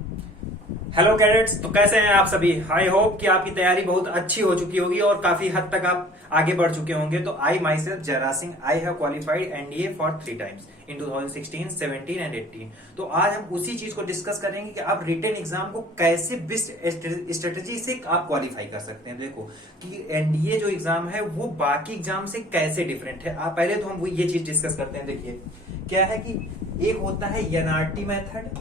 Hello cadets, तो कैसे हैं आप सभी। आई होप कि आपकी तैयारी बहुत अच्छी हो चुकी होगी और काफी हद तक आप आगे बढ़ चुके होंगे। तो I myself Jairaj Singh, I have qualified NDA for 3 times in 2016, 17 and 18। तो आज हम उसी चीज को डिस्कस करेंगे कि आप रिटन एग्जाम को कैसे बेस्ट स्ट्रेटेजी से आप क्वालिफाई कर सकते हैं। देखो कि एनडीए जो एग्जाम है वो बाकी एग्जाम से कैसे डिफरेंट है। आप पहले तो हम ये चीज डिस्कस करते हैं। देखिए क्या है कि एक होता है एनआरटी मेथड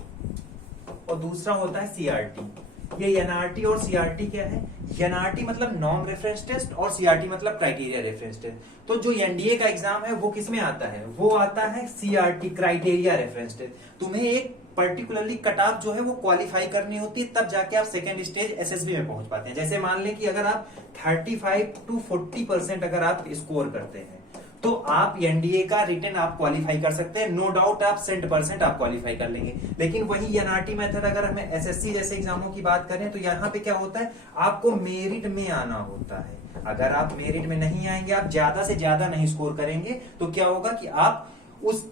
और दूसरा होता है सीआरटी। ये एनआरटी और सीआरटी क्या है? एनआरटी मतलब नॉर्म रेफरेंस टेस्ट और सीआरटी मतलब क्राइटेरिया रेफरेंस टेस्ट। तो जो एनडीए का एग्जाम है वो किस में आता है? वो आता है सीआरटी, क्राइटेरिया रेफरेंस टेस्ट। तुम्हें एक पर्टिकुलरली कट ऑफ जो है वो क्वालिफाई करनी होती है, तब जाके आप सेकेंड स्टेज एसएसबी में पहुंच पाते हैं। जैसे मान लें कि अगर आप 35 to 40% अगर आप स्कोर करते हैं तो आप एनडीए का रिटन आप क्वालिफाई कर सकते हैं। नो डाउट आप 100% आप क्वालिफाई कर लेंगे। लेकिन वही एनआरटी मेथड अगर हमें एसएससी जैसे एग्जामों की बात करें तो यहाँ पे क्या होता है, आपको मेरिट में आना होता है। अगर आप मेरिट में नहीं आएंगे, आप ज्यादा से ज्यादा नहीं स्कोर करेंगे, तो क्या होगा कि आप उस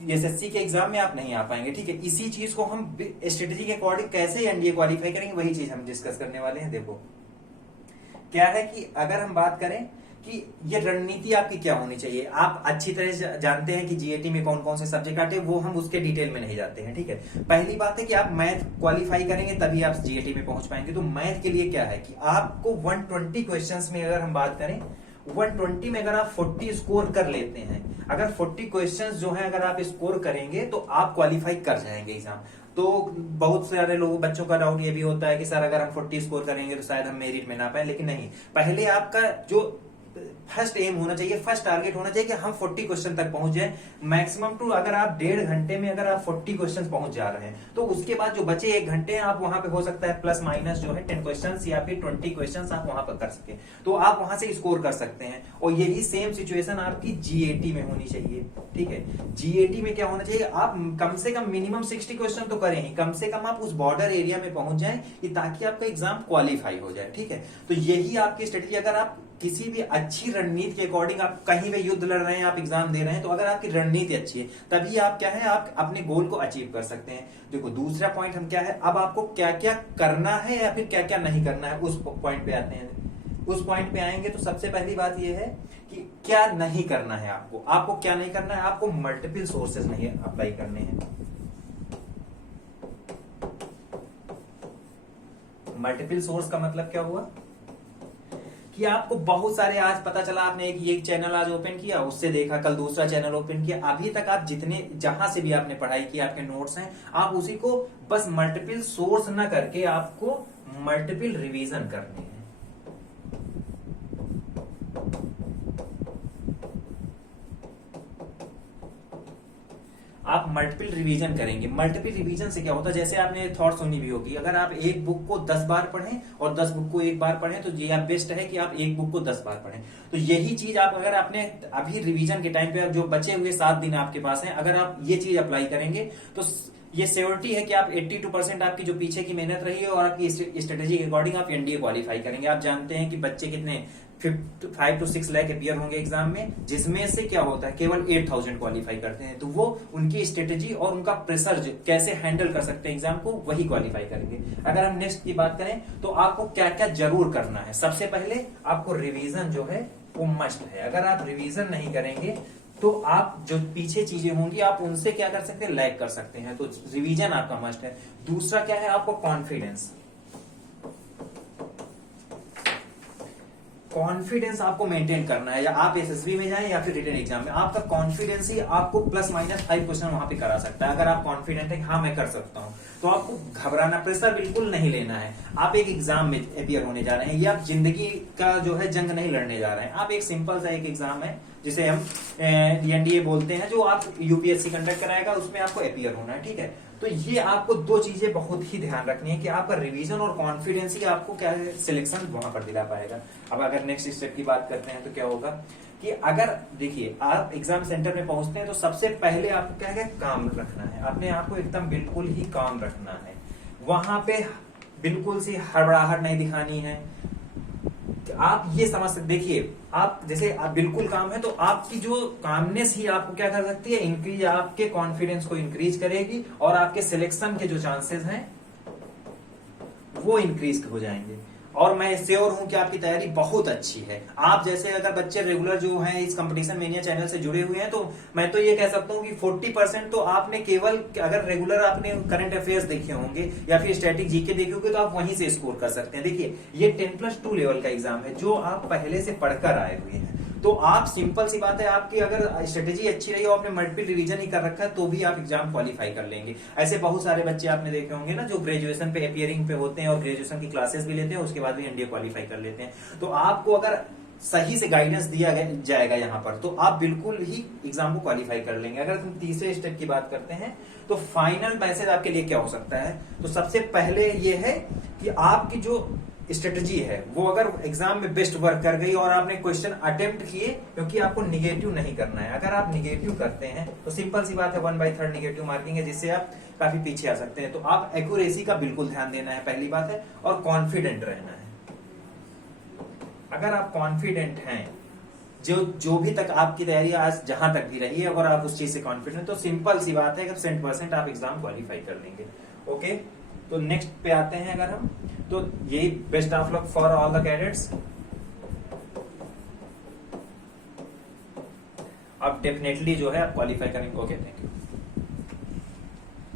एसएससी के एग्जाम में आप नहीं आ पाएंगे। ठीक है, इसी चीज को हम स्ट्रेटेजी के अकॉर्डिंग कैसे एनडीए क्वालिफाई करेंगे वही चीज हम डिस्कस करने वाले हैं। देखो क्या है कि अगर हम बात करें कि ये रणनीति आपकी क्या होनी चाहिए, आप अच्छी तरह से जानते हैं कि जीएटी में कौन कौन से सब्जेक्ट आते हैं, वो हम उसके डिटेल में नहीं जाते हैं। ठीक है, पहली बात है कि आप मैथ क्वालिफाई करेंगे तभी आप जीएटी में पहुंच पाएंगे। तो मैथ के लिए क्या है कि आपको 120 क्वेश्चंस में अगर हम बात करें, 120 में अगर आप 40 स्कोर कर लेते हैं, अगर 40 क्वेश्चंस जो है अगर आप स्कोर करेंगे तो आप क्वालिफाई कर जाएंगे एग्जाम। तो बहुत सारे लोगों बच्चों का डाउट ये भी होता है कि सर अगर हम 40 स्कोर करेंगे तो शायद हम मेरिट में ना पाए। लेकिन नहीं, पहले आपका जो फर्स्ट एम होना चाहिए, फर्स्ट टारगेट होना चाहिए कि हम 40 क्वेश्चन तक पहुंच जाए। मैक्सिमम टू अगर आप 1.5 घंटे में अगर आप 40 क्वेश्चन पहुंच जा रहे हैं तो उसके बाद जो बचे 1 घंटे आप वहां पे हो सकता है प्लस माइनस जो है 10 क्वेश्चन या फिर 20 क्वेश्चन आप वहां पर कर सके, तो आप वहां से स्कोर कर सकते हैं। और यही सेम सिचुएशन आपकी जीएटी में होनी चाहिए। ठीक है, जीएटी में क्या होना चाहिए, आप कम से कम मिनिमम 60 क्वेश्चन तो करें ही, कम से कम आप उस बॉर्डर एरिया में पहुंच जाए ताकि आपका एग्जाम क्वालिफाई हो जाए। ठीक है, तो यही आपकी स्ट्रेटेजी। अगर आप किसी भी अच्छी रणनीति के अकॉर्डिंग आप कहीं भी युद्ध लड़ रहे हैं, आप एग्जाम दे रहे हैं, तो अगर आपकी रणनीति अच्छी है तभी आप क्या है, आप अपने गोल को अचीव कर सकते हैं। देखो दूसरा पॉइंट हम क्या है, अब आपको क्या क्या करना है या फिर क्या क्या नहीं करना है, उस पॉइंट पे आते हैं। उस पॉइंट पे आएंगे तो सबसे पहली बात यह है कि क्या नहीं करना है आपको। आपको क्या नहीं करना है, आपको मल्टीपल सोर्सेज नहीं अप्लाई करने हैं। मल्टीपल सोर्स का मतलब क्या हुआ कि आपको बहुत सारे, आज पता चला आपने एक चैनल आज ओपन किया, उससे देखा, कल दूसरा चैनल ओपन किया, अभी तक आप जितने जहां से भी आपने पढ़ाई की, आपके नोट्स हैं, आप उसी को बस मल्टीपल सोर्स ना करके आपको मल्टीपल रिवीजन करने हैं। आप मल्टीपल रिवीजन करेंगे। मल्टीपल रिवीजन से क्या होता है, जैसे आपने थॉट सुनी भी होगी, अगर आप एक बुक को 10 बार पढ़ें और 10 बुक को एक बार पढ़ें तो ये बेस्ट है कि आप एक बुक को 10 बार पढ़ें। तो यही चीज आप अगर आपने अभी रिवीजन के टाइम पे जो बचे हुए 7 दिन आपके पास हैं, अगर आप ये चीज अप्लाई करेंगे तो ये श्योरिटी है कि आप 82% आपकी जो पीछे की मेहनत रही है और आपकी स्ट्रेटेजी के अकॉर्डिंग आप एनडीए क्वालिफाई करेंगे। आप जानते हैं कि बच्चे कितने 5 to 6 लाख अपियर होंगे एग्जाम में, जिसमें से क्या होता है केवल 8000 क्वालिफाई करते हैं। तो वो उनकी स्ट्रेटेजी और उनका प्रेशर कैसे हैंडल कर सकते हैं एग्जाम को, वही क्वालिफाई करेंगे। अगर हम नेक्स्ट की बात करें तो आपको क्या क्या जरूर करना है। सबसे पहले आपको रिवीजन जो है वो मस्ट है। अगर आप रिवीजन नहीं करेंगे तो आप जो पीछे चीजें होंगी आप उनसे क्या कर सकते हैं, लैग कर सकते हैं। तो रिवीजन आपका मस्ट है। दूसरा क्या है, आपको कॉन्फिडेंस। कॉन्फिडेंस आपको मेंटेन करना है, या आप एसएसबी में जाएं या फिर रिटन एग्जाम में, आपका कॉन्फिडेंस ही आपको प्लस माइनस 5 क्वेश्चन वहां पे करा सकता है। अगर आप कॉन्फिडेंट है हाँ मैं कर सकता हूं, तो आपको घबराना, प्रेशर बिल्कुल नहीं लेना है। आप एक एग्जाम में अपियर होने जा रहे हैं, या आप जिंदगी का जो है जंग नहीं लड़ने जा रहे हैं। आप एक सिंपल सा एक एग्जाम है जिसे हम एनडीए बोलते हैं, जो आप यूपीएससी कंडक्ट कराएगा, उसमें आपको अपियर होना है। ठीक है, तो ये आपको 2 चीजें बहुत ही ध्यान रखनी है कि आपका रिवीजन और कॉन्फिडेंस ही आपको क्या है, सिलेक्शन वहां पर दिला पाएगा। अब अगर नेक्स्ट स्टेप की बात करते हैं तो क्या होगा कि अगर देखिए आप एग्जाम सेंटर में पहुंचते हैं तो सबसे पहले आपको क्या है, काम रखना है। अपने आप को एकदम बिल्कुल ही काम रखना है। वहां पे बिल्कुल सी हड़बड़ाहट नहीं दिखानी है। आप ये समझ सकते, देखिए आप जैसे आप बिल्कुल काम है तो आपकी जो कामनेस ही आपको क्या कर सकती है, इंक्रीज, आपके कॉन्फिडेंस को इंक्रीज करेगी और आपके सिलेक्शन के जो चांसेस हैं वो इंक्रीज हो जाएंगे। और मैं श्योर हूं कि आपकी तैयारी बहुत अच्छी है। आप जैसे अगर बच्चे रेगुलर जो हैं इस कंपटीशन मेनिया चैनल से जुड़े हुए हैं, तो मैं तो ये कह सकता हूं कि 40% तो आपने केवल, अगर रेगुलर आपने करंट अफेयर्स देखे होंगे या फिर स्टैटिक जीके देखे होंगे, तो आप वहीं से स्कोर कर सकते हैं। देखिए ये 10+2 लेवल का एग्जाम है जो आप पहले से पढ़कर आए हुए हैं, तो आप सिंपल सी बात है, आपकी अगर स्ट्रेटेजी अच्छी रही और आपने मल्टीपल रिवीजन ही कर रखा है तो भी आप एग्जाम क्वालिफाई कर लेंगे। ऐसे बहुत सारे बच्चे आपने देखे होंगे ना जो ग्रेजुएशन पे अपियरिंग पे होते हैं और ग्रेजुएशन की क्लासेस भी लेते हैं, उसके बाद भी एनडीए क्वालिफाई कर लेते हैं। तो आपको अगर सही से गाइडेंस दिया जाएगा यहाँ पर, तो आप बिल्कुल ही एग्जाम को क्वालिफाई कर लेंगे। अगर हम तीसरे स्टेप की बात करते हैं तो फाइनल मैसेज आपके लिए क्या हो सकता है, तो सबसे पहले ये है कि आपकी जो स्ट्रेटजी है वो अगर एग्जाम में बेस्ट वर्क कर गई और आपने क्वेश्चन अटेम्प्ट किए, क्योंकि आपको निगेटिव नहीं करना है। अगर आप निगेटिव करते हैं तो सिंपल सी बात है 1/3 निगेटिव मार्किंग है, जिससे आप काफी पीछे आ सकते हैं। तो आप एक्यूरेसी का बिल्कुल ध्यान देना है, पहली बात है, और कॉन्फिडेंट रहना है। अगर आप कॉन्फिडेंट हैं, जो भी तक आपकी तैयारी आज जहां तक भी रही है, अगर आप उस चीज से कॉन्फिडेंट, तो सिंपल सी बात है कि 100% आप एग्जाम क्वालिफाई कर लेंगे। ओके, तो नेक्स्ट पे आते हैं अगर हम, तो यही best of luck for all the cadets. आप डेफिनेटली जो है आप क्वालिफाई करेंगे। Okay, thank you.